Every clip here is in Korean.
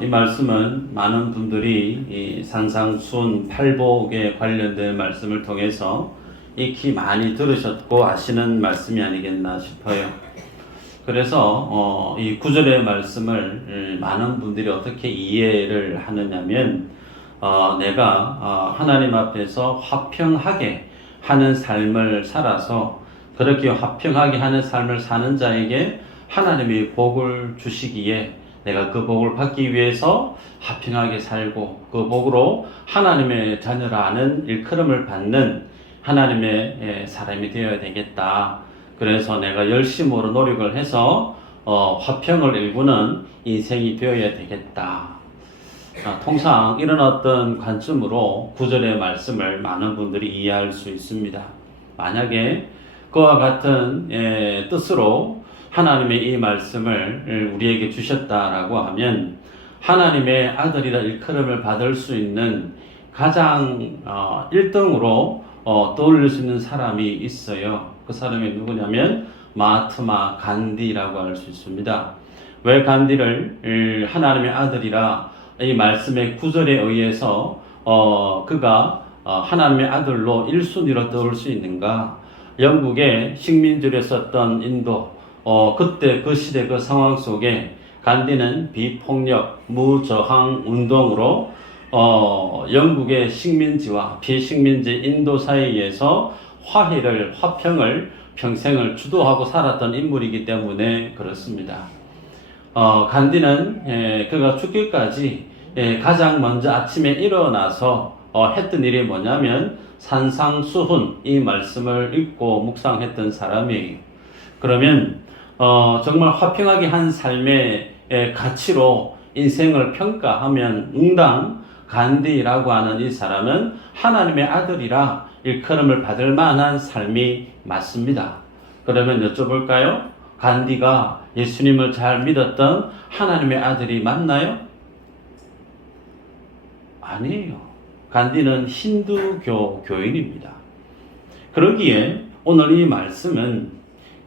이 말씀은 많은 분들이 이 산상수훈 팔복에 관련된 말씀을 통해서 익히 많이 들으셨고 아시는 말씀이 아니겠나 싶어요. 그래서 이 구절의 말씀을 많은 분들이 어떻게 이해를 하느냐면 내가 하나님 앞에서 화평하게 하는 삶을 살아서 그렇게 화평하게 하는 삶을 사는 자에게 하나님이 복을 주시기에 내가 그 복을 받기 위해서 화평하게 살고 그 복으로 하나님의 자녀라는 일컬음을 받는 하나님의 사람이 되어야 되겠다. 그래서 내가 열심으로 노력을 해서 화평을 일구는 인생이 되어야 되겠다. 통상 이런 어떤 관점으로 구절의 말씀을 많은 분들이 이해할 수 있습니다. 만약에 그와 같은 뜻으로 하나님의 이 말씀을 우리에게 주셨다라고 하면 하나님의 아들이라 일컬음을 받을 수 있는 가장 1등으로 떠올릴 수 있는 사람이 있어요. 그 사람이 누구냐면 마하트마 간디라고 할 수 있습니다. 왜 간디를 하나님의 아들이라 이 말씀의 구절에 의해서 그가 하나님의 아들로 1순위로 떠올 수 있는가? 영국의 식민지를 썼던 인도 그때 그 시대 그 상황 속에 간디는 비폭력 무저항 운동으로 영국의 식민지와 비식민지 인도 사이에서 화평을 평생을 주도하고 살았던 인물이기 때문에 그렇습니다. 간디는 그가 죽기까지 가장 먼저 아침에 일어나서 했던 일이 뭐냐면 산상수훈 이 말씀을 읽고 묵상했던 사람이에요. 그러면 정말 화평하게 한 삶의 가치로 인생을 평가하면 응당 간디라고 하는 이 사람은 하나님의 아들이라 일컬음을 받을 만한 삶이 맞습니다. 그러면 여쭤볼까요? 간디가 예수님을 잘 믿었던 하나님의 아들이 맞나요? 아니에요. 간디는 힌두교 교인입니다. 그러기에 오늘 이 말씀은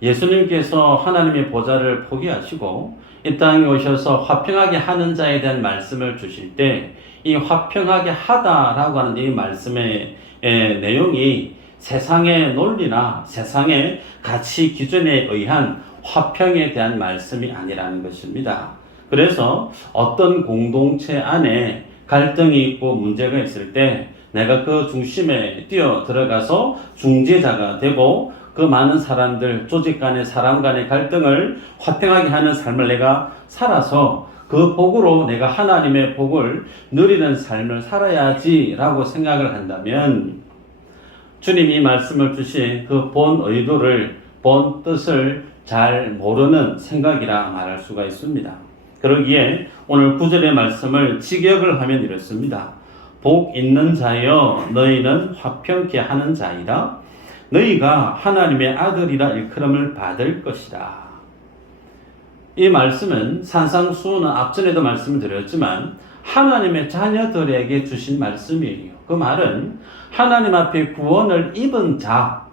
예수님께서 하나님의 보좌를 포기하시고 이 땅에 오셔서 화평하게 하는 자에 대한 말씀을 주실 때 이 화평하게 하다라고 하는 이 말씀의 내용이 세상의 논리나 세상의 가치 기준에 의한 화평에 대한 말씀이 아니라는 것입니다. 그래서 어떤 공동체 안에 갈등이 있고 문제가 있을 때 내가 그 중심에 뛰어 들어가서 중재자가 되고 그 많은 사람들, 조직 간의 사람 간의 갈등을 화평하게 하는 삶을 내가 살아서 그 복으로 내가 하나님의 복을 누리는 삶을 살아야지라고 생각을 한다면 주님이 말씀을 주신 그 본 의도를, 본 뜻을 잘 모르는 생각이라 말할 수가 있습니다. 그러기에 오늘 9절의 말씀을 직역을 하면 이렇습니다. 복 있는 자여 너희는 화평케 하는 자이라 너희가 하나님의 아들이라 일컬음을 받을 것이라. 이 말씀은 산상수훈은 앞전에도 말씀을 드렸지만 하나님의 자녀들에게 주신 말씀이에요. 그 말은 하나님 앞에 구원을 입은 자,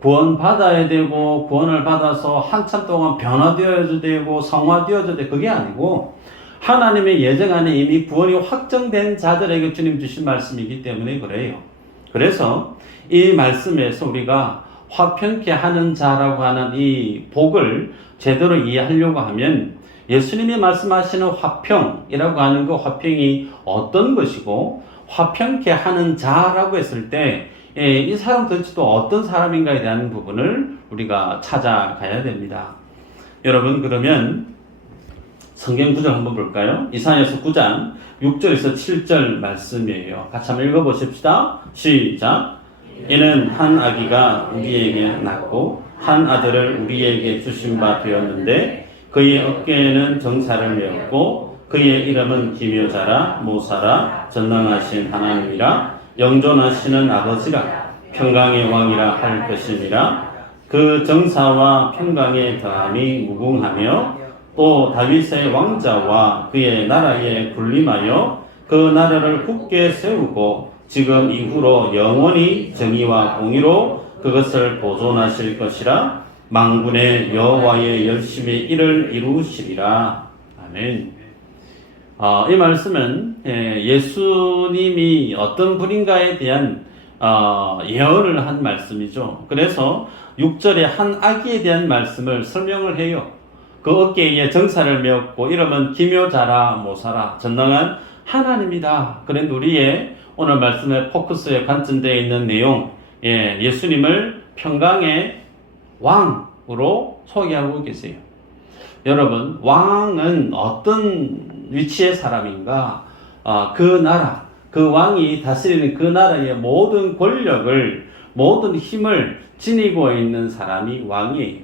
구원받아야 되고 구원을 받아서 한참 동안 변화되어야 되고 성화되어야 되고 그게 아니고 하나님의 예정 안에 이미 구원이 확정된 자들에게 주님 주신 말씀이기 때문에 그래요. 그래서 이 말씀에서 우리가 화평케 하는 자라고 하는 이 복을 제대로 이해하려고 하면 예수님이 말씀하시는 화평이라고 하는 그 화평이 어떤 것이고 화평케 하는 자라고 했을 때 이 사람 도대체 또 어떤 사람인가에 대한 부분을 우리가 찾아가야 됩니다. 여러분 그러면 성경 구절 한번 볼까요? 이사야서 9장 6절에서 7절 말씀이에요. 같이 한번 읽어보십시다. 시작. 이는 한 아기가 우리에게 낳고 한 아들을 우리에게 주신 바 되었는데 그의 어깨에는 정사를 메었고 그의 이름은 기묘자라 모사라 전능하신 하나님이라 영존하시는 아버지라 평강의 왕이라 할 것이니라. 그 정사와 평강의 더함이 무궁하며 또 다윗의 왕자와 그의 나라에 군림하여 그 나라를 굳게 세우고 지금 이후로 영원히 정의와 공의로 그것을 보존하실 것이라. 망군의 여호와의 열심히 이를 이루시리라. 아멘. 이 말씀은 예수님이 어떤 분인가에 대한 예언을 한 말씀이죠. 그래서 6절에 한 아기에 대한 말씀을 설명을 해요. 그 어깨에 정사를 메었고 이름은 기묘자라 모사라 전능한 하나님이다. 그런데 우리의 오늘 말씀의 포커스에 관점되어 있는 내용, 예수님을 평강의 왕으로 소개하고 계세요. 여러분, 왕은 어떤 위치의 사람인가? 그 나라, 그 왕이 다스리는 그 나라의 모든 권력을, 모든 힘을 지니고 있는 사람이 왕이에요.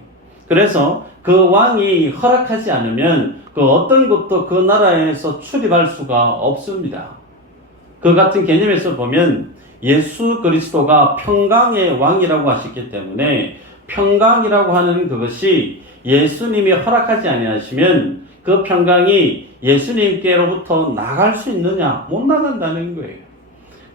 그래서 그 왕이 허락하지 않으면 그 어떤 것도 그 나라에서 출입할 수가 없습니다. 그 같은 개념에서 보면 예수 그리스도가 평강의 왕이라고 하셨기 때문에 평강이라고 하는 그것이 예수님이 허락하지 아니하시면 그 평강이 예수님께로부터 나갈 수 있느냐? 못 나간다는 거예요.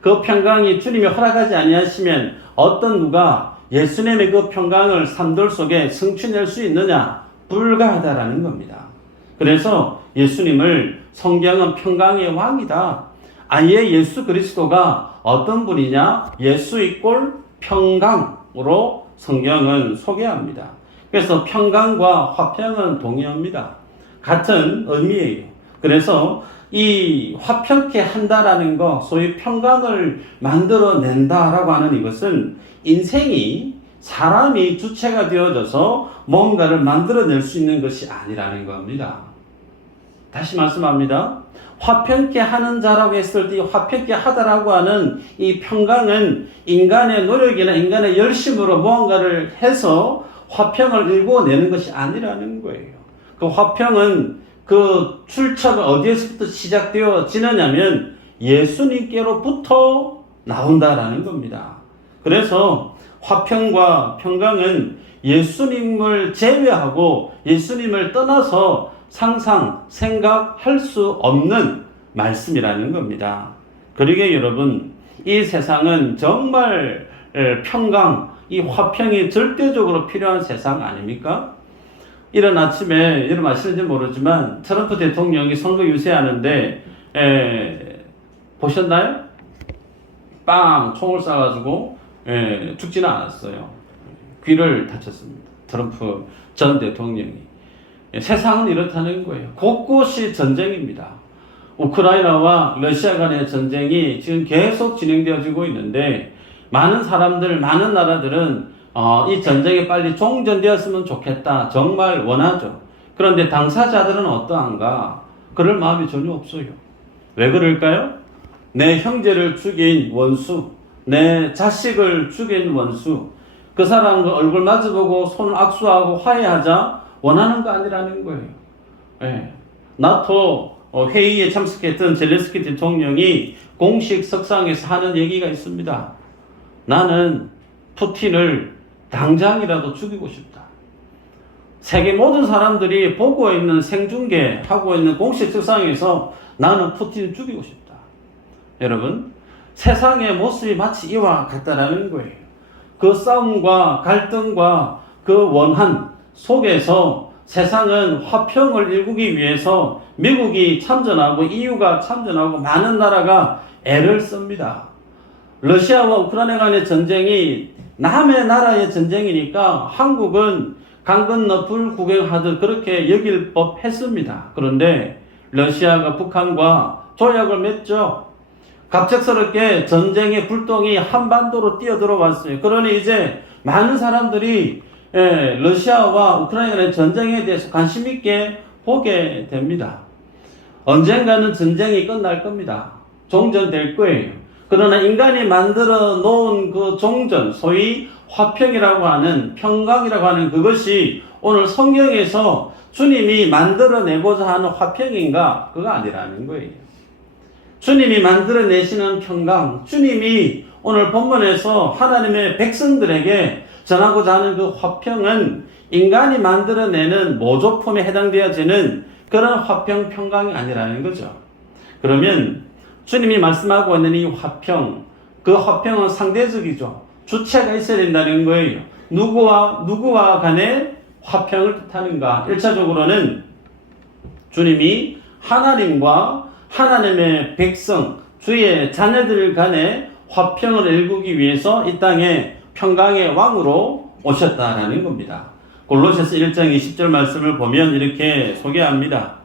그 평강이 주님이 허락하지 아니하시면 어떤 누가 예수님의 그 평강을 삶들 속에 성취낼 수 있느냐? 불가하다라는 겁니다. 그래서 예수님을 성경은 평강의 왕이다. 아예 예수 그리스도가 어떤 분이냐? 예수 이꼴 평강으로 성경은 소개합니다. 그래서 평강과 화평은 동의합니다. 같은 의미예요. 그래서 이 화평케 한다라는 거, 소위 평강을 만들어낸다라고 하는 이것은 인생이 사람이 주체가 되어져서 뭔가를 만들어낼 수 있는 것이 아니라는 겁니다. 다시 말씀합니다. 화평케 하는 자라고 했을 때 화평케 하다라고 하는 이 평강은 인간의 노력이나 인간의 열심으로 무언가를 해서 화평을 일궈내는 것이 아니라는 거예요. 그 화평은 그 출처가 어디에서부터 시작되어지느냐면 예수님께로부터 나온다라는 겁니다. 그래서 화평과 평강은 예수님을 제외하고 예수님을 떠나서 상상, 생각할 수 없는 말씀이라는 겁니다. 그러게 여러분, 이 세상은 정말 평강, 이 화평이 절대적으로 필요한 세상 아닙니까? 이런 아침에 여러분 아시는지 모르지만 트럼프 대통령이 선거 유세하는데 보셨나요? 빵! 총을 쏴가지고 죽지는 않았어요. 귀를 다쳤습니다. 트럼프 전 대통령이. 세상은 이렇다는 거예요. 곳곳이 전쟁입니다. 우크라이나와 러시아 간의 전쟁이 지금 계속 진행되어지고 있는데 많은 사람들, 많은 나라들은 이 전쟁이 빨리 종전되었으면 좋겠다. 정말 원하죠. 그런데 당사자들은 어떠한가? 그럴 마음이 전혀 없어요. 왜 그럴까요? 내 형제를 죽인 원수, 내 자식을 죽인 원수, 그 사람과 얼굴 마주보고 손을 악수하고 화해하자 원하는 거 아니라는 거예요. 나토 회의에 참석했던 젤렌스키 대통령이 공식 석상에서 하는 얘기가 있습니다. 나는 푸틴을 당장이라도 죽이고 싶다. 세계 모든 사람들이 보고 있는 생중계하고 있는 공식 석상에서 나는 푸틴을 죽이고 싶다. 여러분, 세상의 모습이 마치 이와 같다라는 거예요. 그 싸움과 갈등과 그 원한 속에서 세상은 화평을 일구기 위해서 미국이 참전하고 EU가 참전하고 많은 나라가 애를 씁니다. 러시아와 우크라이나 간의 전쟁이 남의 나라의 전쟁이니까 한국은 강 건너 불 구경하듯 그렇게 여길 법했습니다. 그런데 러시아가 북한과 조약을 맺죠. 갑작스럽게 전쟁의 불똥이 한반도로 뛰어들어왔어요. 그러니 이제 많은 사람들이 러시아와 우크라이나의 전쟁에 대해서 관심 있게 보게 됩니다. 언젠가는 전쟁이 끝날 겁니다. 종전될 거예요. 그러나 인간이 만들어 놓은 그 종전, 소위 화평이라고 하는, 평강이라고 하는 그것이 오늘 성경에서 주님이 만들어내고자 하는 화평인가? 그거 아니라는 거예요. 주님이 만들어내시는 평강, 주님이 오늘 본문에서 하나님의 백성들에게 전하고자 하는 그 화평은 인간이 만들어내는 모조품에 해당되어지는 그런 화평, 평강이 아니라는 거죠. 그러면 주님이 말씀하고 있는 이 화평, 그 화평은 상대적이죠. 주체가 있어야 된다는 거예요. 누구와 간의 화평을 뜻하는가? 1차적으로는 주님이 하나님과 하나님의 백성, 주의 자녀들 간에 화평을 일구기 위해서 이 땅에 평강의 왕으로 오셨다라는 겁니다. 골로새서 1장 20절 말씀을 보면 이렇게 소개합니다.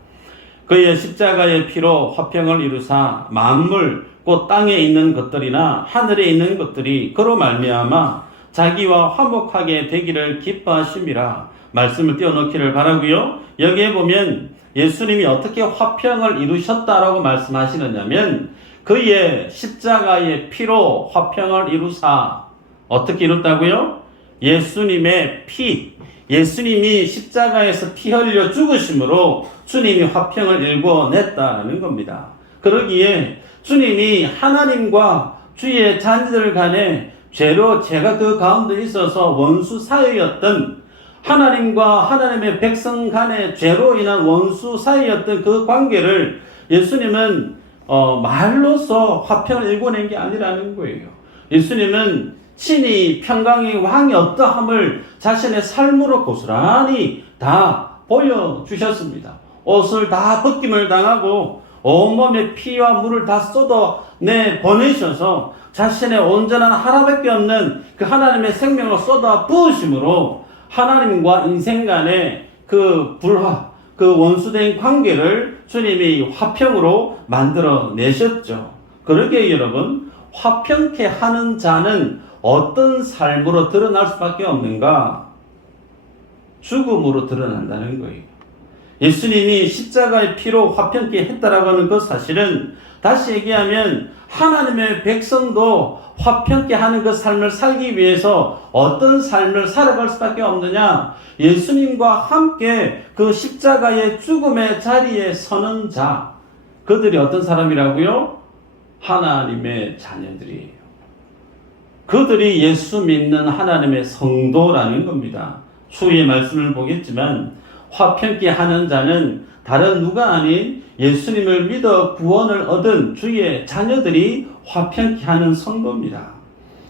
그의 십자가의 피로 화평을 이루사 만물 곧 땅에 있는 것들이나 하늘에 있는 것들이 그로 말미암아 자기와 화목하게 되기를 기뻐하심이라. 말씀을 띄워넣기를 바라고요. 여기에 보면 예수님이 어떻게 화평을 이루셨다라고 말씀하시느냐면 그의 십자가의 피로 화평을 이루사. 어떻게 이뤘다고요? 예수님의 피, 예수님이 십자가에서 피 흘려 죽으심으로 주님이 화평을 일궈냈다는 겁니다. 그러기에 주님이 하나님과 주의 자녀들 간에 죄로 제가 그 가운데 있어서 원수 사이였던 하나님과 하나님의 백성 간의 죄로 인한 원수 사이였던 그 관계를 예수님은 말로서 화평을 일궈낸 게 아니라는 거예요. 예수님은 친히 평강의 왕이 어떠함을 자신의 삶으로 고스란히 다 보여주셨습니다. 옷을 다 벗김을 당하고 온몸에 피와 물을 다 쏟아내 보내셔서 자신의 온전한 하나밖에 없는 그 하나님의 생명을 쏟아 부으심으로 하나님과 인생 간의 그 불화, 그 원수된 관계를 주님이 화평으로 만들어 내셨죠. 그러기에 여러분, 화평케 하는 자는 어떤 삶으로 드러날 수밖에 없는가? 죽음으로 드러난다는 거예요. 예수님이 십자가의 피로 화평케 했다라고 하는 그 사실은 다시 얘기하면 하나님의 백성도 화평케 하는 그 삶을 살기 위해서 어떤 삶을 살아갈 수밖에 없느냐? 예수님과 함께 그 십자가의 죽음의 자리에 서는 자, 그들이 어떤 사람이라고요? 하나님의 자녀들이에요. 그들이 예수 믿는 하나님의 성도라는 겁니다. 추후에 말씀을 보겠지만 화평케 하는 자는 다른 누가 아닌 예수님을 믿어 구원을 얻은 주의 자녀들이 화평케 하는 성도입니다.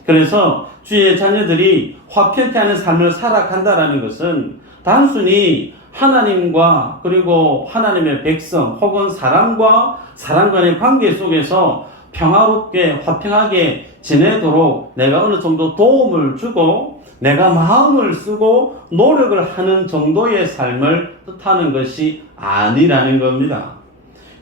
그래서 주의 자녀들이 화평케 하는 삶을 살아간다라는 것은 단순히 하나님과 그리고 하나님의 백성 혹은 사람과 사람 간의 관계 속에서 평화롭게 화평하게 지내도록 내가 어느 정도 도움을 주고 내가 마음을 쓰고 노력을 하는 정도의 삶을 뜻하는 것이 아니라는 겁니다.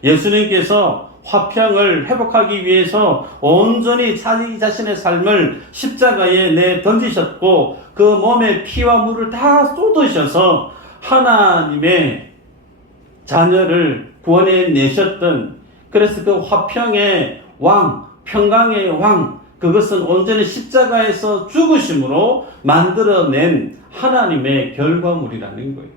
예수님께서 화평을 회복하기 위해서 온전히 자기 자신의 삶을 십자가에 내 던지셨고 그 몸에 피와 물을 다 쏟으셔서 하나님의 자녀를 구원해 내셨던, 그래서 그 화평의 왕, 평강의 왕, 그것은 온전히 십자가에서 죽으심으로 만들어낸 하나님의 결과물이라는 거예요.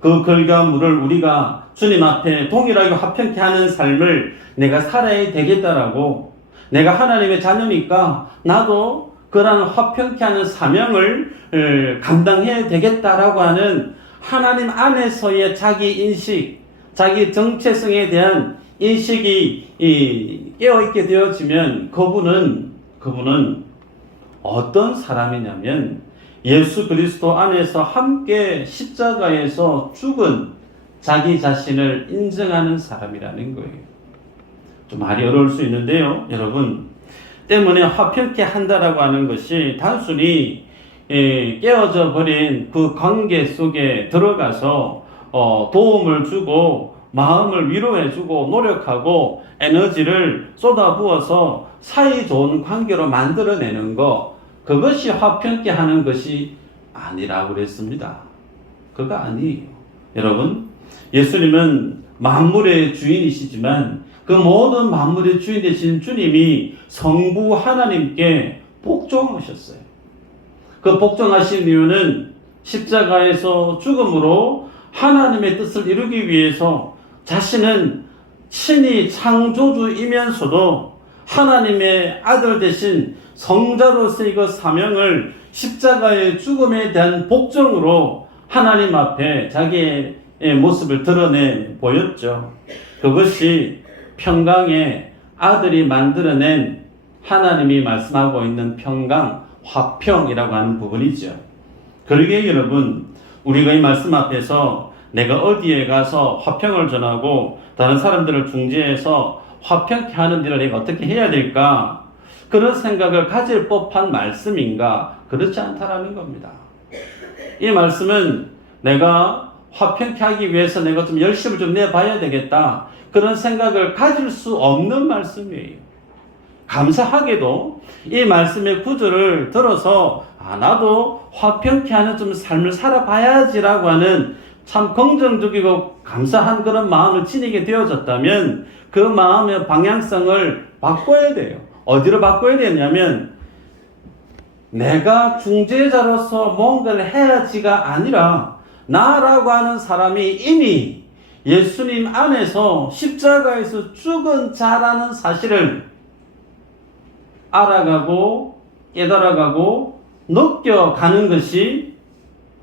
그 결과물을 우리가 주님 앞에 동일하게 화평케 하는 삶을 내가 살아야 되겠다라고, 내가 하나님의 자녀니까 나도 그러한 화평케 하는 사명을 감당해야 되겠다라고 하는 하나님 안에서의 자기 인식, 자기 정체성에 대한 인식이 깨어있게 되어지면 그분은 어떤 사람이냐면 예수 그리스도 안에서 함께 십자가에서 죽은 자기 자신을 인정하는 사람이라는 거예요. 좀 말이 어려울 수 있는데요, 여러분. 때문에 화평케 한다라고 하는 것이 단순히 깨어져 버린 그 관계 속에 들어가서 도움을 주고 마음을 위로해주고 노력하고 에너지를 쏟아부어서 사이 좋은 관계로 만들어내는 것, 그것이 화평케 하는 것이 아니라고 그랬습니다. 그거 아니에요. 여러분, 예수님은 만물의 주인이시지만 그 모든 만물의 주인 되신 주님이 성부 하나님께 복종하셨어요. 그 복종하신 이유는 십자가에서 죽음으로 하나님의 뜻을 이루기 위해서 자신은 친히 창조주이면서도 하나님의 아들 되신 성자로서의 그 사명을 십자가의 죽음에 대한 복종으로 하나님 앞에 자기의 모습을 드러내 보였죠. 그것이 평강의 아들이 만들어낸 하나님이 말씀하고 있는 평강, 화평이라고 하는 부분이죠. 그러기에 여러분, 우리가 이 말씀 앞에서 내가 어디에 가서 화평을 전하고 다른 사람들을 중재해서 화평케 하는 일을 내가 어떻게 해야 될까? 그런 생각을 가질 법한 말씀인가? 그렇지 않다라는 겁니다. 이 말씀은 내가 화평케 하기 위해서 내가 좀 열심을 좀 내봐야 되겠다. 그런 생각을 가질 수 없는 말씀이에요. 감사하게도 이 말씀의 구절을 들어서 나도 화평케 하는 좀 삶을 살아봐야지라고 하는 참 긍정적이고 감사한 그런 마음을 지니게 되어졌다면 그 마음의 방향성을 바꿔야 돼요. 어디로 바꿔야 되냐면 내가 중재자로서 뭔가를 해야지가 아니라 나라고 하는 사람이 이미 예수님 안에서 십자가에서 죽은 자라는 사실을 알아가고 깨달아가고 느껴가는 것이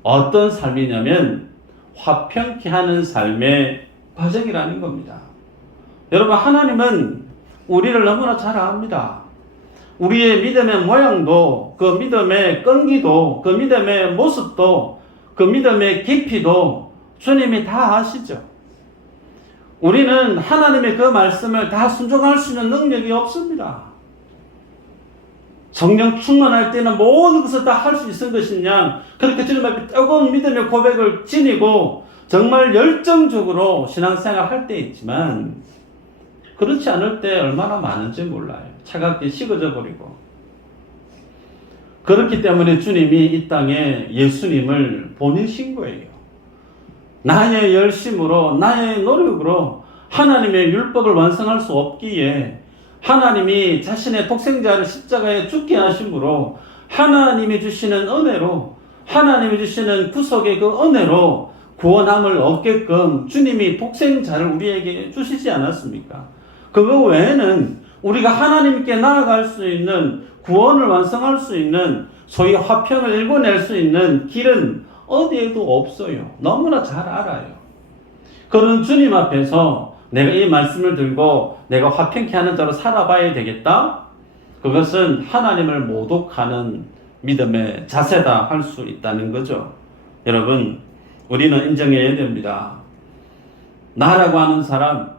어떤 삶이냐면 화평케 하는 삶의 과정이라는 겁니다. 여러분, 하나님은 우리를 너무나 잘 압니다. 우리의 믿음의 모양도, 그 믿음의 끈기도, 그 믿음의 모습도, 그 믿음의 깊이도 주님이 다 아시죠. 우리는 하나님의 그 말씀을 다 순종할 수 있는 능력이 없습니다. 성령 충만할 때는 모든 것을 다 할 수 있을 것이냐, 그렇게 주님 앞에 뜨거운 믿음의 고백을 지니고 정말 열정적으로 신앙생활 할 때 있지만 그렇지 않을 때 얼마나 많은지 몰라요. 차갑게 식어져 버리고. 그렇기 때문에 주님이 이 땅에 예수님을 보내신 거예요. 나의 열심으로, 나의 노력으로 하나님의 율법을 완성할 수 없기에 하나님이 자신의 독생자를 십자가에 죽게 하심으로 하나님이 주시는 은혜로, 하나님이 주시는 구속의 그 은혜로 구원함을 얻게끔 주님이 독생자를 우리에게 주시지 않았습니까? 그거 외에는 우리가 하나님께 나아갈 수 있는, 구원을 완성할 수 있는, 소위 화평을 일궈낼 수 있는 길은 어디에도 없어요. 너무나 잘 알아요. 그런 주님 앞에서 내가 이 말씀을 들고 내가 화평케 하는 자로 살아봐야 되겠다? 그것은 하나님을 모독하는 믿음의 자세다 할 수 있다는 거죠. 여러분, 우리는 인정해야 됩니다. 나라고 하는 사람,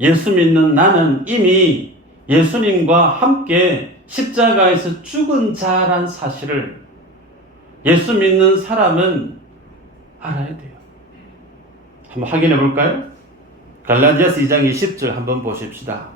예수 믿는 나는 이미 예수님과 함께 십자가에서 죽은 자란 사실을 예수 믿는 사람은 알아야 돼요. 한번 확인해 볼까요? 갈라디아서 2장 20절 한번 보십시다.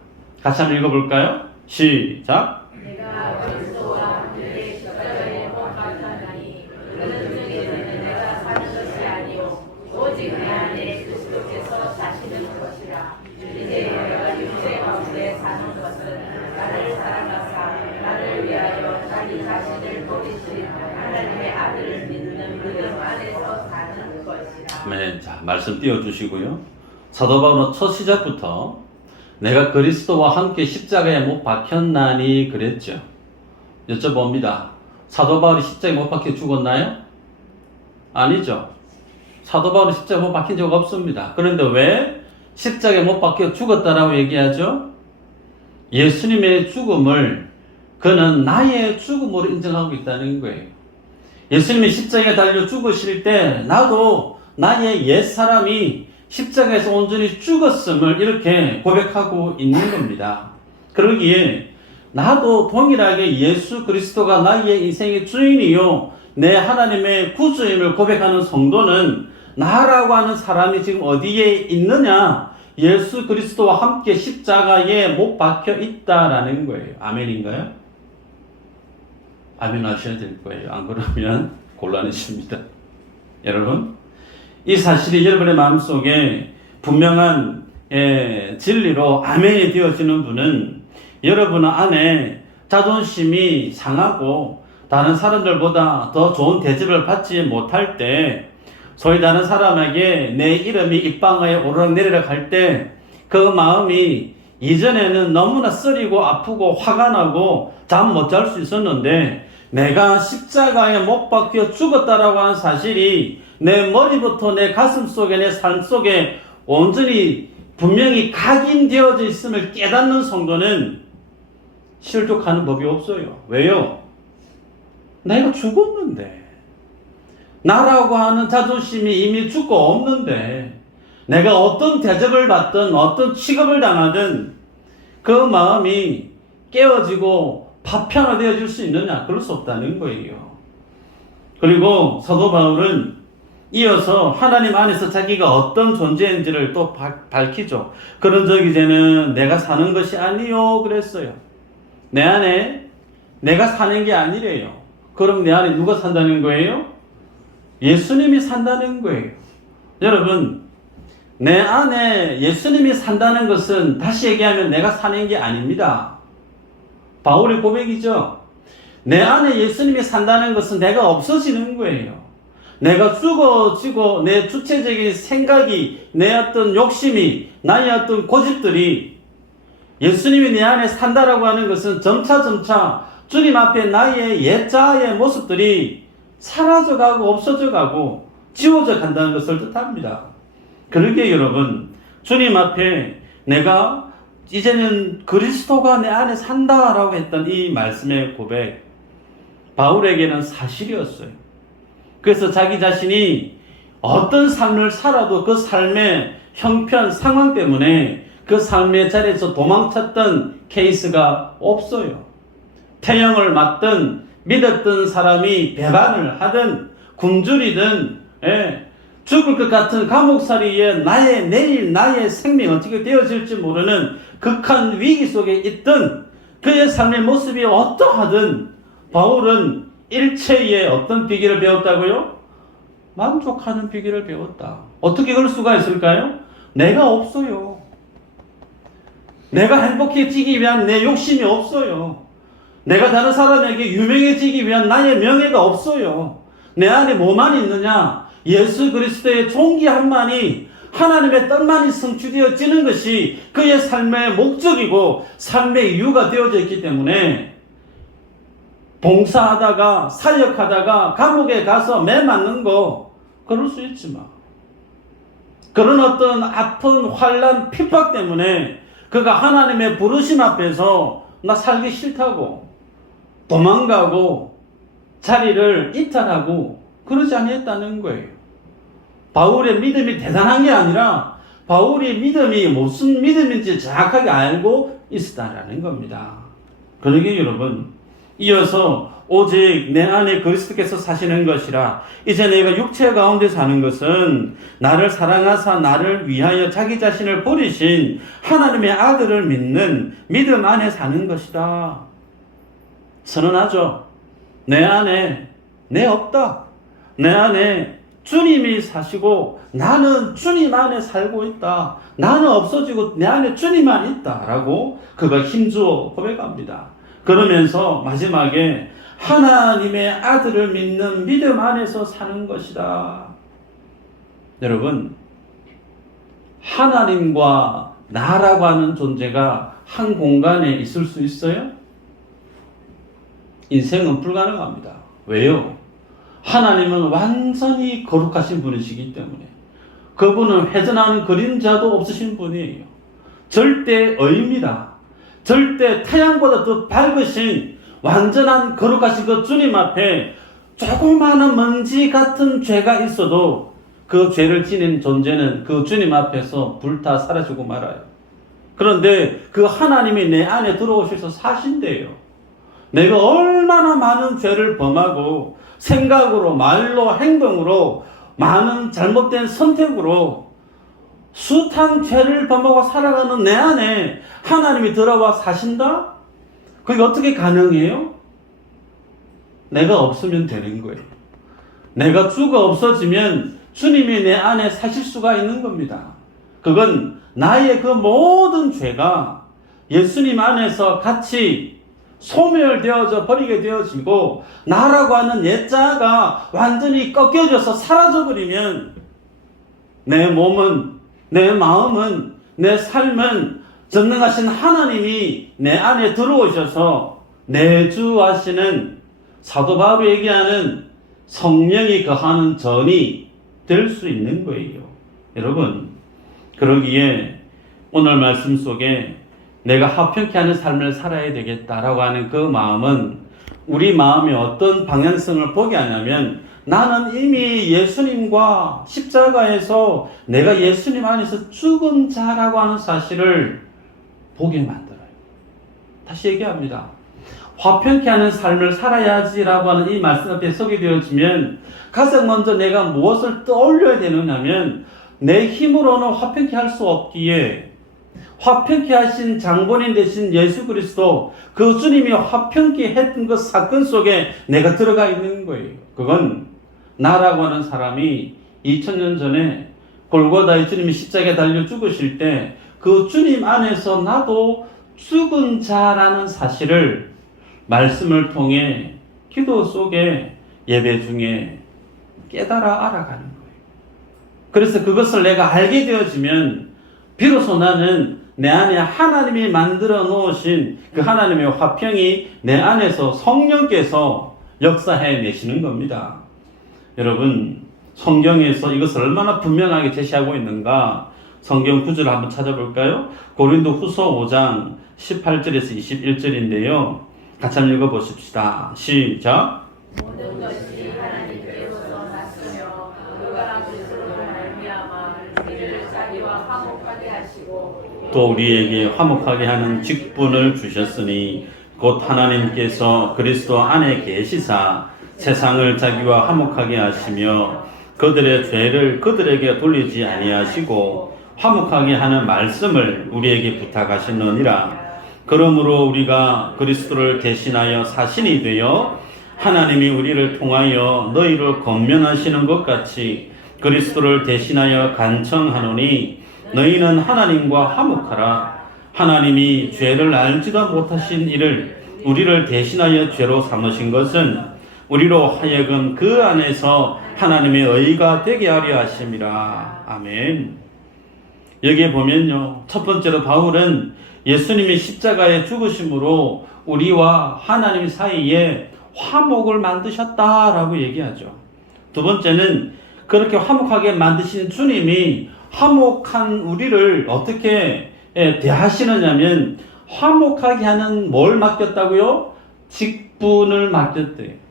같이 한번 읽어볼까요? 시작. 내가 그리스도와 함께 십자가에 못 박혔나니 그는 중에는 내가 사는 것이 아니요 오직 내 안에 그리스도께서 사시는 것이라. 이제 내가 육체 가운데 사는 것은 나를 사랑하사 나를 위하여 자기 자신을 버리신 하나님의 아들을 믿는 믿음 안에서 사는 것이라. 네, 자, 말씀 띄워주시고요. 사도 바울은 첫 시작부터 내가 그리스도와 함께 십자가에 못 박혔나니 그랬죠. 여쭤봅니다. 사도 바울이 십자가에 못 박혀 죽었나요? 아니죠. 사도 바울은 십자가에 못 박힌 적 없습니다. 그런데 왜 십자가에 못 박혀 죽었다라고 얘기하죠? 예수님의 죽음을 그는 나의 죽음으로 인정하고 있다는 거예요. 예수님이 십자가에 달려 죽으실 때 나도 나의 옛사람이 십자가에서 온전히 죽었음을 이렇게 고백하고 있는 겁니다. 그러기에 나도 동일하게 예수 그리스도가 나의 인생의 주인이요 내 하나님의 구주임을 고백하는 성도는 나라고 하는 사람이 지금 어디에 있느냐? 예수 그리스도와 함께 십자가에 못 박혀 있다라는 거예요. 아멘인가요? 아멘 하셔야 될 거예요. 안 그러면 곤란해집니다. 여러분, 이 사실이 여러분의 마음속에 분명한 진리로 아멘이 되어지는 분은 여러분 안에 자존심이 상하고 다른 사람들보다 더 좋은 대접을 받지 못할 때, 소위 다른 사람에게 내 이름이 입방아에 오르락내리락 할 때 그 마음이 이전에는 너무나 쓰리고 아프고 화가 나고 잠 못 잘 수 있었는데 내가 십자가에 못 박혀 죽었다라고 하는 사실이 내 머리부터 내 가슴 속에 내 삶 속에 온전히 분명히 각인되어져 있음을 깨닫는 성도는 실족하는 법이 없어요. 왜요? 내가 죽었는데, 나라고 하는 자존심이 이미 죽고 없는데 내가 어떤 대접을 받든 어떤 취급을 당하든 그 마음이 깨어지고 파편화되어질 수 있느냐? 그럴 수 없다는 거예요. 그리고 사도 바울은 이어서 하나님 안에서 자기가 어떤 존재인지를 또 밝히죠. 그런 적 이제는 내가 사는 것이 아니요 그랬어요. 내 안에 내가 사는 게 아니래요. 그럼 내 안에 누가 산다는 거예요? 예수님이 산다는 거예요. 여러분, 내 안에 예수님이 산다는 것은 다시 얘기하면 내가 사는 게 아닙니다. 바울의 고백이죠. 내 안에 예수님이 산다는 것은 내가 없어지는 거예요. 내가 죽어지고 내 주체적인 생각이, 내 어떤 욕심이, 나의 어떤 고집들이 예수님이 내 안에 산다라고 하는 것은 점차 주님 앞에 나의 옛자의 모습들이 사라져가고 없어져가고 지워져 간다는 것을 뜻합니다. 그러기에 여러분, 주님 앞에 내가 이제는 그리스도가 내 안에 산다라고 했던 이 말씀의 고백, 바울에게는 사실이었어요. 그래서 자기 자신이 어떤 삶을 살아도 그 삶의 형편, 상황 때문에 그 삶의 자리에서 도망쳤던 케이스가 없어요. 태형을 맞든 믿었던 사람이 배반을 하든 굶주리든 죽을 것 같은 감옥살이에 나의 내일 나의 생명 어떻게 되어질지 모르는 극한 위기 속에 있든 그의 삶의 모습이 어떠하든 바울은 일체의 어떤 비결을 배웠다고요? 만족하는 비결을 배웠다. 어떻게 그럴 수가 있을까요? 내가 없어요. 내가 행복해지기 위한 내 욕심이 없어요. 내가 다른 사람에게 유명해지기 위한 나의 명예가 없어요. 내 안에 뭐만 있느냐? 예수 그리스도의 존귀함만이, 하나님의 뜻만이 성취되어지는 것이 그의 삶의 목적이고 삶의 이유가 되어져 있기 때문에 봉사하다가 사역하다가 감옥에 가서 매 맞는 거 그럴 수 있지만 그런 어떤 아픈 환난 핍박 때문에 그가 하나님의 부르심 앞에서 나 살기 싫다고 도망가고 자리를 이탈하고 그러지 아니했다는 거예요. 바울의 믿음이 대단한 게 아니라 바울의 믿음이 무슨 믿음인지 정확하게 알고 있었다는 겁니다. 그러기에 여러분, 이어서 오직 내 안에 그리스도께서 사시는 것이라, 이제 내가 육체 가운데 사는 것은 나를 사랑하사 나를 위하여 자기 자신을 버리신 하나님의 아들을 믿는 믿음 안에 사는 것이다. 선언하죠. 내 안에 내 없다. 내 안에 주님이 사시고 나는 주님 안에 살고 있다. 나는 없어지고 내 안에 주님만 있다. 라고 그가 힘주어 고백합니다. 그러면서 마지막에 하나님의 아들을 믿는 믿음 안에서 사는 것이다. 여러분, 하나님과 나라고 하는 존재가 한 공간에 있을 수 있어요? 인생은 불가능합니다. 왜요? 하나님은 완전히 거룩하신 분이시기 때문에 그분은 회전하는 그림자도 없으신 분이에요. 절대의입니다. 절대 태양보다 더 밝으신 완전한 거룩하신 그 주님 앞에 조그마한 먼지 같은 죄가 있어도 그 죄를 지닌 존재는 그 주님 앞에서 불타 사라지고 말아요. 그런데 그 하나님이 내 안에 들어오셔서 사신대요. 내가 얼마나 많은 죄를 범하고 생각으로, 말로, 행동으로, 많은 잘못된 선택으로 숱한 죄를 범하고 살아가는 내 안에 하나님이 들어와 사신다? 그게 어떻게 가능해요? 내가 없으면 되는 거예요. 내가 죽어 없어지면 주님이 내 안에 사실 수가 있는 겁니다. 그건 나의 그 모든 죄가 예수님 안에서 같이 소멸되어져 버리게 되어지고 나라고 하는 옛자가 완전히 꺾여져서 사라져버리면 내 몸은, 내 마음은, 내 삶은 전능하신 하나님이 내 안에 들어오셔서 내주하시는 사도 바울이 얘기하는 성령이 거하는 전이 될 수 있는 거예요. 여러분, 그러기에 오늘 말씀 속에 내가 합평케 하는 삶을 살아야 되겠다라고 하는 그 마음은 우리 마음이 어떤 방향성을 보게 하냐면 나는 이미 예수님과 십자가에서 내가 예수님 안에서 죽은 자라고 하는 사실을 보게 만들어요. 다시 얘기합니다. 화평케 하는 삶을 살아야지라고 하는 이 말씀 앞에 서게 되어지면 가장 먼저 내가 무엇을 떠올려야 되느냐면 내 힘으로는 화평케 할 수 없기에 화평케 하신 장본인 되신 예수 그리스도 그 주님이 화평케 했던 그 사건 속에 내가 들어가 있는 거예요. 그건 나라고 하는 사람이 2000년 전에 골고다의 주님이 십자가에 달려 죽으실 때 그 주님 안에서 나도 죽은 자라는 사실을 말씀을 통해 기도 속에 예배 중에 깨달아 알아가는 거예요. 그래서 그것을 내가 알게 되어지면 비로소 나는 내 안에 하나님이 만들어 놓으신 그 하나님의 화평이 내 안에서 성령께서 역사해 내시는 겁니다. 여러분, 성경에서 이것을 얼마나 분명하게 제시하고 있는가 성경 구절을 한번 찾아볼까요? 고린도 후서 5장 18절에서 21절인데요. 같이 한번 읽어보십시다. 시작. 모든 것이 하나님께로서 났으며 그가 그리스도로 말미암아 우리를 자기와 화목하게 하시고 또 우리에게 화목하게 하는 직분을 주셨으니 곧 하나님께서 그리스도 안에 계시사 세상을 자기와 화목하게 하시며 그들의 죄를 그들에게 돌리지 아니하시고 화목하게 하는 말씀을 우리에게 부탁하시느니라. 그러므로 우리가 그리스도를 대신하여 사신이 되어 하나님이 우리를 통하여 너희를 권면하시는 것 같이 그리스도를 대신하여 간청하노니 너희는 하나님과 화목하라. 하나님이 죄를 알지도 못하신 이를 우리를 대신하여 죄로 삼으신 것은 우리로 하여금 그 안에서 하나님의 의가 되게 하려 하심이라. 아멘. 여기에 보면요, 첫 번째로 바울은 예수님이 십자가에 죽으심으로 우리와 하나님 사이에 화목을 만드셨다라고 얘기하죠. 두 번째는 그렇게 화목하게 만드신 주님이 화목한 우리를 어떻게 대하시느냐면 화목하게 하는 뭘 맡겼다고요? 직분을 맡겼대요.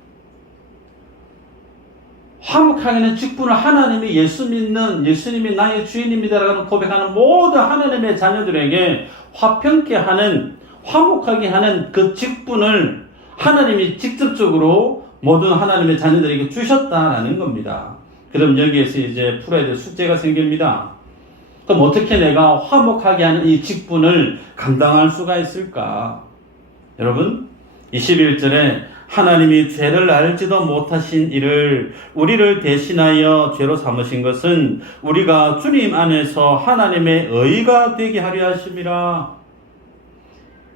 화목하게 하는 직분을 하나님이 예수 믿는 예수님이 나의 주인입니다라고 고백하는 모든 하나님의 자녀들에게 화평케 하는 화목하게 하는 그 직분을 하나님이 직접적으로 모든 하나님의 자녀들에게 주셨다라는 겁니다. 그럼 여기에서 이제 풀어야 될 숙제가 생깁니다. 그럼 어떻게 내가 화목하게 하는 이 직분을 감당할 수가 있을까? 여러분, 21절에 하나님이 죄를 알지도 못하신 이를 우리를 대신하여 죄로 삼으신 것은 우리가 주님 안에서 하나님의 의가 되게 하려 하심이라.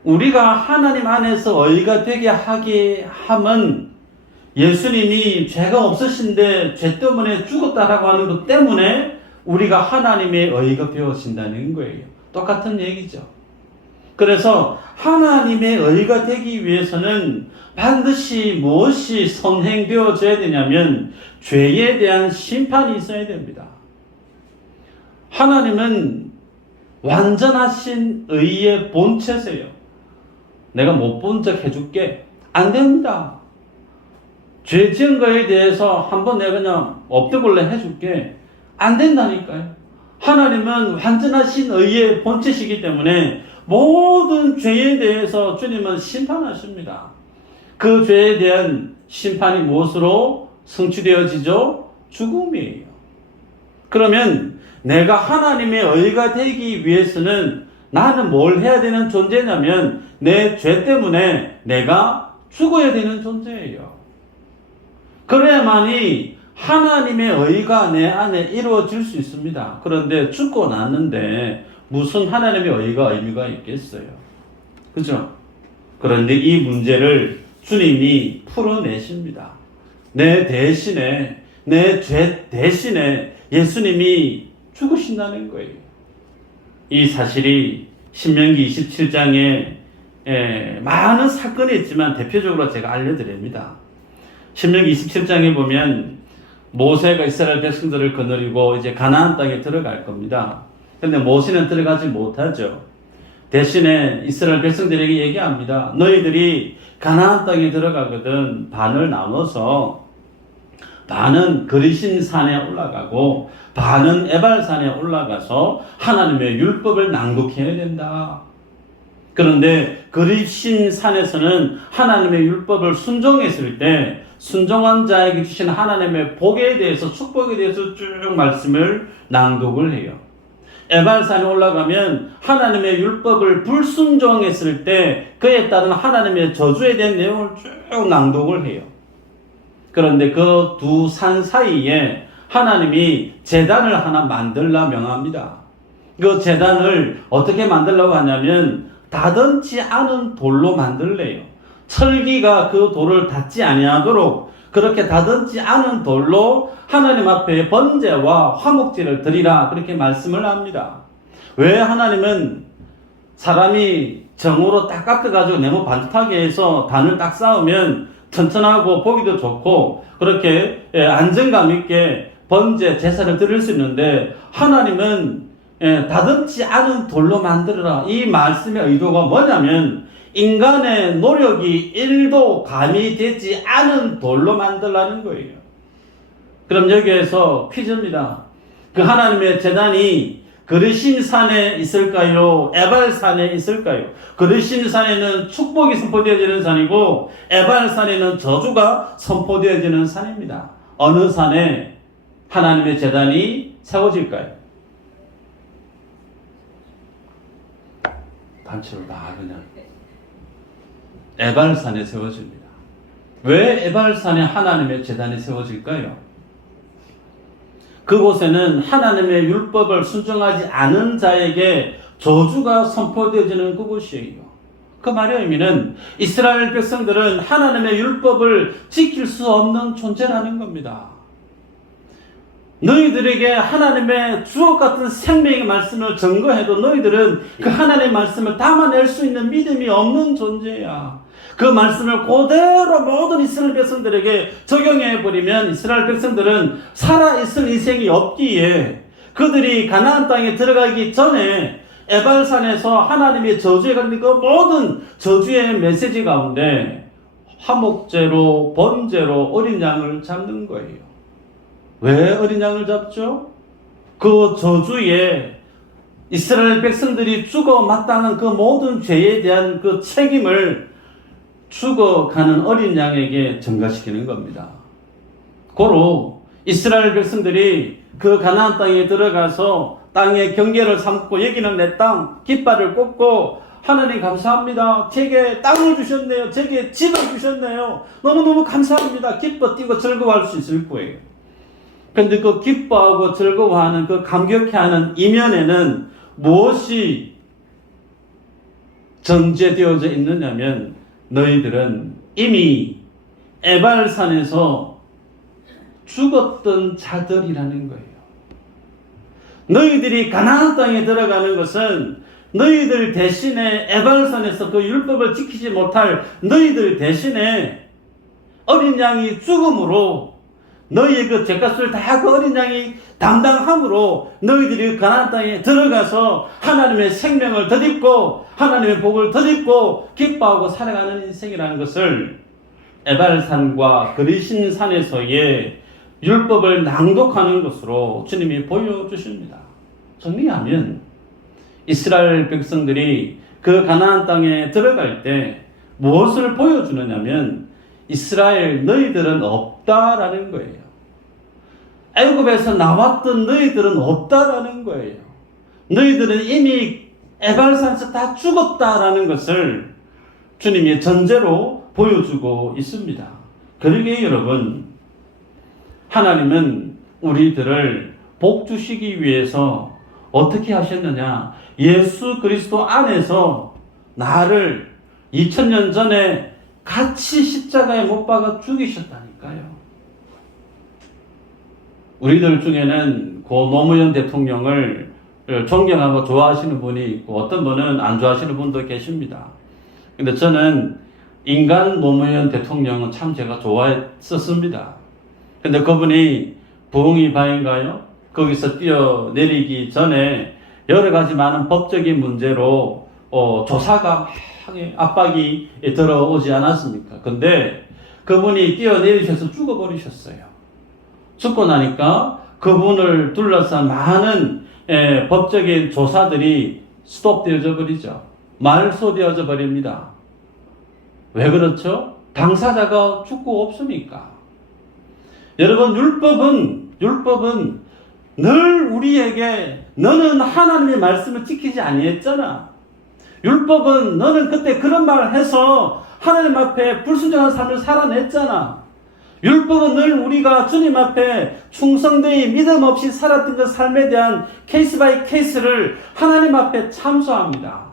우리가 하나님 안에서 의가 되게 하게 함은 예수님이 죄가 없으신데 죄 때문에 죽었다라고 하는 것 때문에 우리가 하나님의 의가 되어진다는 거예요. 똑같은 얘기죠. 그래서 하나님의 의가 되기 위해서는 반드시 무엇이 선행되어져야 되냐면 죄에 대한 심판이 있어야 됩니다. 하나님은 완전하신 의의 본체세요. 내가 못 본 척 해줄게. 안 됩니다. 죄 지은 거에 대해서 한번 내가 그냥 엎드볼래 해줄게. 안 된다니까요. 하나님은 완전하신 의의 본체시기 때문에 모든 죄에 대해서 주님은 심판하십니다. 그 죄에 대한 심판이 무엇으로 성취되어지죠? 죽음이에요. 그러면 내가 하나님의 의가 되기 위해서는 나는 뭘 해야 되는 존재냐면 내 죄 때문에 내가 죽어야 되는 존재예요. 그래야만이 하나님의 의가 내 안에 이루어질 수 있습니다. 그런데 죽고 났는데 무슨 하나님의 의가 의미가 있겠어요? 그죠? 그런데 이 문제를 주님이 풀어내십니다. 내 대신에, 내 죄 대신에 예수님이 죽으신다는 거예요. 이 사실이 신명기 27장에 많은 사건이 있지만 대표적으로 제가 알려드립니다. 신명기 27장에 보면 모세가 이스라엘 백성들을 거느리고 이제 가나안 땅에 들어갈 겁니다. 근데 모세는 들어가지 못하죠. 대신에 이스라엘 백성들에게 얘기합니다. 너희들이 가나안 땅에 들어가거든 반을 나눠서 반은 그리신 산에 올라가고 반은 에발산에 올라가서 하나님의 율법을 낭독해야 된다. 그런데 그리신 산에서는 하나님의 율법을 순종했을 때 순종한 자에게 주신 하나님의 복에 대해서, 축복에 대해서 쭉 말씀을 낭독을 해요. 에발산에 올라가면 하나님의 율법을 불순종했을 때 그에 따른 하나님의 저주에 대한 내용을 쭉 낭독을 해요. 그런데 그 두 산 사이에 하나님이 제단을 하나 만들라 명합니다. 그 제단을 어떻게 만들려고 하냐면 닿지 않은 돌로 만들래요. 철기가 그 돌을 닿지 아니하도록 그렇게 닿지 않은 돌로 하나님 앞에 번제와 화목제를 드리라, 그렇게 말씀을 합니다. 왜 하나님은 사람이 정으로 딱 깎아가지고 네모 반듯하게 해서 단을 딱 쌓으면 튼튼하고 보기도 좋고 그렇게 안정감 있게 번제 제사를 드릴 수 있는데, 하나님은 닿지 않은 돌로 만들어라. 이 말씀의 의도가 뭐냐면 인간의 노력이 1도 가미되지 않은 돌로 만들라는 거예요. 그럼 여기에서 퀴즈입니다. 그 하나님의 제단이 그리심 산에 있을까요? 에발산에 있을까요? 그리심 산에는 축복이 선포되어지는 산이고 에발산에는 저주가 선포되어지는 산입니다. 어느 산에 하나님의 제단이 세워질까요? 단체로 다 그냥 에발산에 세워집니다. 왜 에발산에 하나님의 제단이 세워질까요? 그곳에는 하나님의 율법을 순종하지 않은 자에게 저주가 선포되어지는 그곳이에요. 그 말의 의미는 이스라엘 백성들은 하나님의 율법을 지킬 수 없는 존재라는 겁니다. 너희들에게 하나님의 주옥 같은 생명의 말씀을 증거해도 너희들은 그 하나님의 말씀을 담아낼 수 있는 믿음이 없는 존재야. 그 말씀을 그대로 모든 이스라엘 백성들에게 적용해버리면 이스라엘 백성들은 살아있을 인생이 없기에 그들이 가나안 땅에 들어가기 전에 에발산에서 하나님의 저주에 관련 그 모든 저주의 메시지 가운데 화목제로 번제로 어린 양을 잡는 거예요. 왜 어린 양을 잡죠? 그 저주에 이스라엘 백성들이 죽어 마땅한 그 모든 죄에 대한 그 책임을 죽어가는 어린 양에게 전가시키는 겁니다. 고로 이스라엘 백성들이 그 가나안 땅에 들어가서 땅의 경계를 삼고 여기는 내 땅, 깃발을 꽂고 하나님 감사합니다. 제게 땅을 주셨네요. 제게 집을 주셨네요. 너무너무 감사합니다. 기뻐 뛰고 즐거워할 수 있을 거예요. 그런데 그 기뻐하고 즐거워하는 그 감격해하는 이면에는 무엇이 전제되어져 있느냐면 너희들은 이미 에발산에서 죽었던 자들이라는 거예요. 너희들이 가나안 땅에 들어가는 것은 너희들 대신에 에발산에서 그 율법을 지키지 못할 너희들 대신에 어린 양이 죽음으로 너희의 그 죄값을 다 그 어린 양이 담당함으로 너희들이 가나안 땅에 들어가서 하나님의 생명을 덧입고 하나님의 복을 덧입고 기뻐하고 살아가는 인생이라는 것을 에발산과 그리신 산에서의 율법을 낭독하는 것으로 주님이 보여주십니다. 정리하면 이스라엘 백성들이 그 가나안 땅에 들어갈 때 무엇을 보여주느냐면 이스라엘 너희들은 없다라는 거예요. 애굽에서 나왔던 너희들은 없다라는 거예요. 너희들은 이미 에발산에서 다 죽었다라는 것을 주님이 전제로 보여주고 있습니다. 그러기에 여러분, 하나님은 우리들을 복 주시기 위해서 어떻게 하셨느냐? 예수 그리스도 안에서 나를 2000년 전에 같이 십자가에 못 박아 죽이셨다니까요. 우리들 중에는 고 노무현 대통령을 존경하고 좋아하시는 분이 있고 어떤 분은 안 좋아하시는 분도 계십니다. 근데 저는 인간 노무현 대통령은 참 제가 좋아했었습니다. 근데 그분이 부흥이 바인가요? 거기서 뛰어내리기 전에 여러 가지 많은 법적인 문제로 조사가 압박이 들어오지 않았습니까? 근데 그분이 뛰어내리셔서 죽어버리셨어요. 죽고 나니까 그분을 둘러싼 많은 법적인 조사들이 스톱되어져 버리죠. 말소되어져 버립니다. 왜 그렇죠? 당사자가 죽고 없으니까. 여러분, 율법은 늘 우리에게 너는 하나님의 말씀을 지키지 아니했잖아. 율법은 너는 그때 그런 말을 해서 하나님 앞에 불순종한 삶을 살아냈잖아. 율법은 늘 우리가 주님 앞에 충성되이 믿음 없이 살았던 그 삶에 대한 케이스 바이 케이스를 하나님 앞에 참소합니다.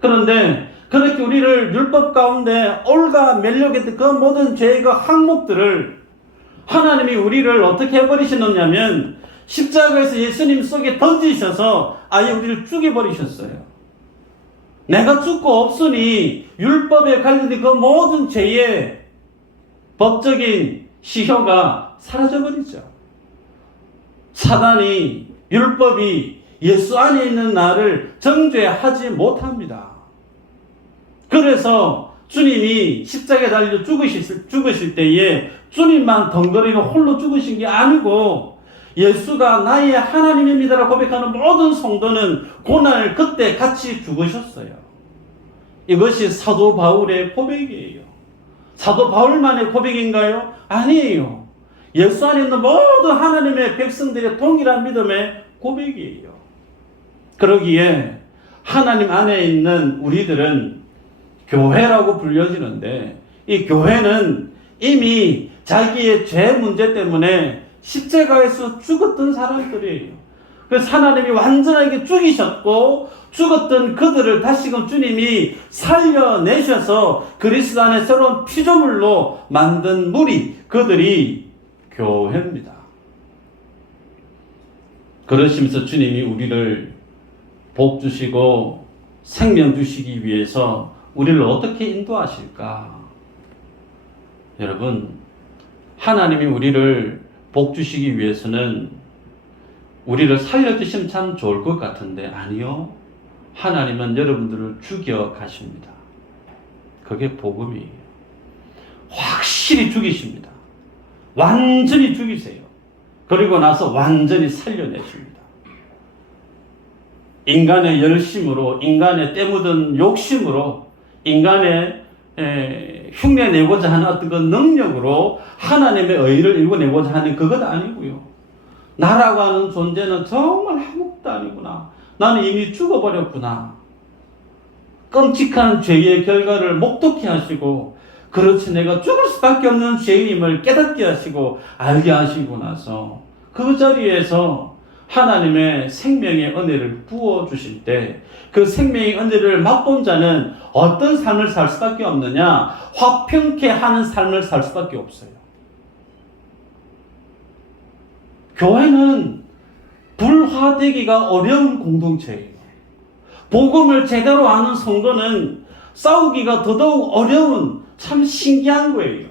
그런데 그렇게 우리를 율법 가운데 올가 멸력했던 그 모든 죄의 그 항목들을 하나님이 우리를 어떻게 해버리셨느냐면 십자가에서 예수님 속에 던지셔서 아예 우리를 죽여버리셨어요. 내가 죽고 없으니 율법에 관련된 그 모든 죄의 법적인 시효가 사라져버리죠. 사단이 율법이 예수 안에 있는 나를 정죄하지 못합니다. 그래서 주님이 십자가에 달려 죽으실 때에 주님만 덩그러니 홀로 죽으신 게 아니고 예수가 나의 하나님입니다라고 고백하는 모든 성도는 고난을 그때 같이 죽으셨어요. 이것이 사도 바울의 고백이에요. 사도 바울만의 고백인가요? 아니에요. 예수 안에 있는 모든 하나님의 백성들의 동일한 믿음의 고백이에요. 그러기에 하나님 안에 있는 우리들은 교회라고 불려지는데 이 교회는 이미 자기의 죄 문제 때문에 십자가에서 죽었던 사람들이에요. 그래서 하나님이 완전하게 죽이셨고 죽었던 그들을 다시금 주님이 살려내셔서 그리스도 안에 새로운 피조물로 만든 무리, 그들이 교회입니다. 그러시면서 주님이 우리를 복 주시고 생명 주시기 위해서 우리를 어떻게 인도하실까? 여러분, 하나님이 우리를 복 주시기 위해서는 우리를 살려주시면 참 좋을 것 같은데 아니요. 하나님은 여러분들을 죽여 가십니다. 그게 복음이에요. 확실히 죽이십니다. 완전히 죽이세요. 그리고 나서 완전히 살려내십니다. 인간의 열심으로, 인간의 때묻은 욕심으로, 인간의 흉내내고자 하는 어떤 그 능력으로 하나님의 의를 일궈내고자 하는 그것 아니고요. 나라고 하는 존재는 정말 아무것도 아니구나. 나는 이미 죽어버렸구나. 끔찍한 죄의 결과를 목독히 하시고, 그렇지 내가 죽을 수밖에 없는 죄인임을 깨닫게 하시고 알게 하시고 나서 그 자리에서 하나님의 생명의 은혜를 부어주실 때 그 생명의 은혜를 맛본 자는 어떤 삶을 살 수밖에 없느냐? 화평케 하는 삶을 살 수밖에 없어요. 교회는 불화되기가 어려운 공동체예요. 복음을 제대로 아는 성도는 싸우기가 더더욱 어려운 참 신기한 거예요.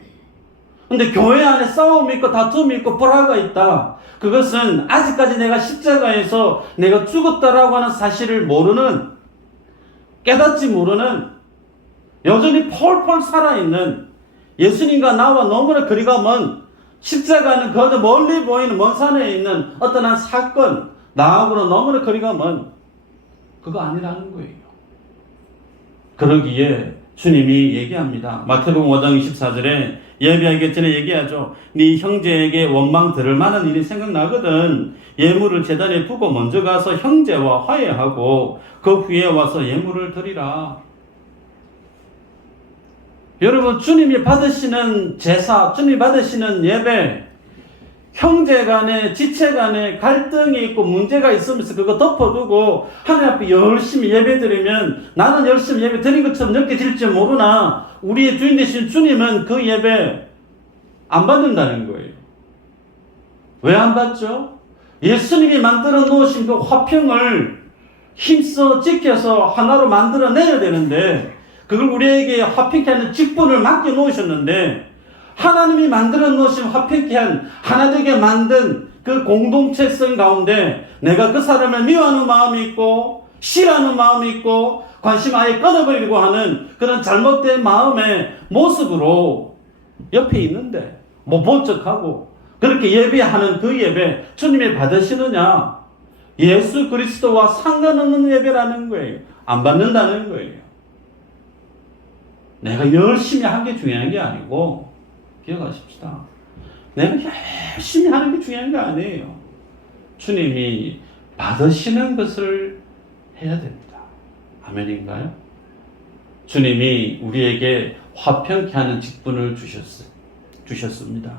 근데 교회 안에 싸움이 있고 다툼이 있고 불화가 있다. 그것은 아직까지 내가 십자가에서 내가 죽었다라고 하는 사실을 모르는, 깨닫지 모르는, 여전히 펄펄 살아있는 예수님과 나와 너무나 거리가 먼, 십자가는 그저 멀리 보이는 먼 산에 있는 어떤 한 사건, 나하고는 너무나 거리가 먼 그거 아니라는 거예요. 그러기에 주님이 얘기합니다. 마태복음 5장 24절에 예배하기 전에 얘기하죠. 네 형제에게 원망 들을 만한 일이 생각나거든 예물을 제단에 두고 먼저 가서 형제와 화해하고 그 후에 와서 예물을 드리라. 여러분, 주님이 받으시는 제사, 주님이 받으시는 예배, 형제 간에 지체 간에 갈등이 있고 문제가 있으면서 그거 덮어두고 하나님 앞에 열심히 예배 드리면 나는 열심히 예배 드린 것처럼 느껴질지 모르나 우리의 주인 되신 주님은 그 예배 안 받는다는 거예요. 왜 안 받죠? 예수님이 만들어 놓으신 그 화평을 힘써 지켜서 하나로 만들어내야 되는데 그걸 우리에게 화평케 하는 직분을 맡겨 놓으셨는데 하나님이 만들어 놓으신 화평케 한 하나되게 만든 그 공동체성 가운데 내가 그 사람을 미워하는 마음이 있고 싫어하는 마음이 있고 관심 아예 끊어버리려고 하는 그런 잘못된 마음의 모습으로 옆에 있는데 못 본 척하고 그렇게 예배하는 그 예배 주님이 받으시느냐? 예수 그리스도와 상관없는 예배라는 거예요. 안 받는다는 거예요. 내가 열심히 한 게 중요한 게 아니고, 기억하십시다. 내가 열심히 하는 게 중요한 게 아니에요. 주님이 받으시는 것을 해야 됩니다. 아멘인가요? 주님이 우리에게 화평케 하는 직분을 주셨습니다.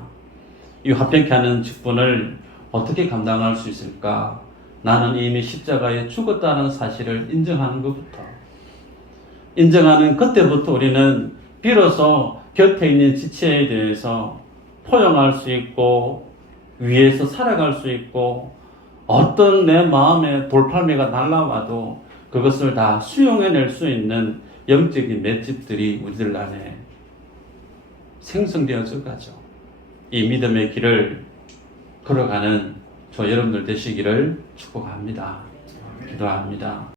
이 화평케 하는 직분을 어떻게 감당할 수 있을까? 나는 이미 십자가에 죽었다는 사실을 인정하는 것부터, 인정하는 그때부터 우리는 비로소 곁에 있는 지체에 대해서 포용할 수 있고 위에서 살아갈 수 있고 어떤 내 마음에 돌팔매가 날라와도 그것을 다 수용해낼 수 있는 영적인 맷집들이 우리들 안에 생성되어져 가죠. 이 믿음의 길을 걸어가는 저 여러분들 되시기를 축복합니다. 기도합니다.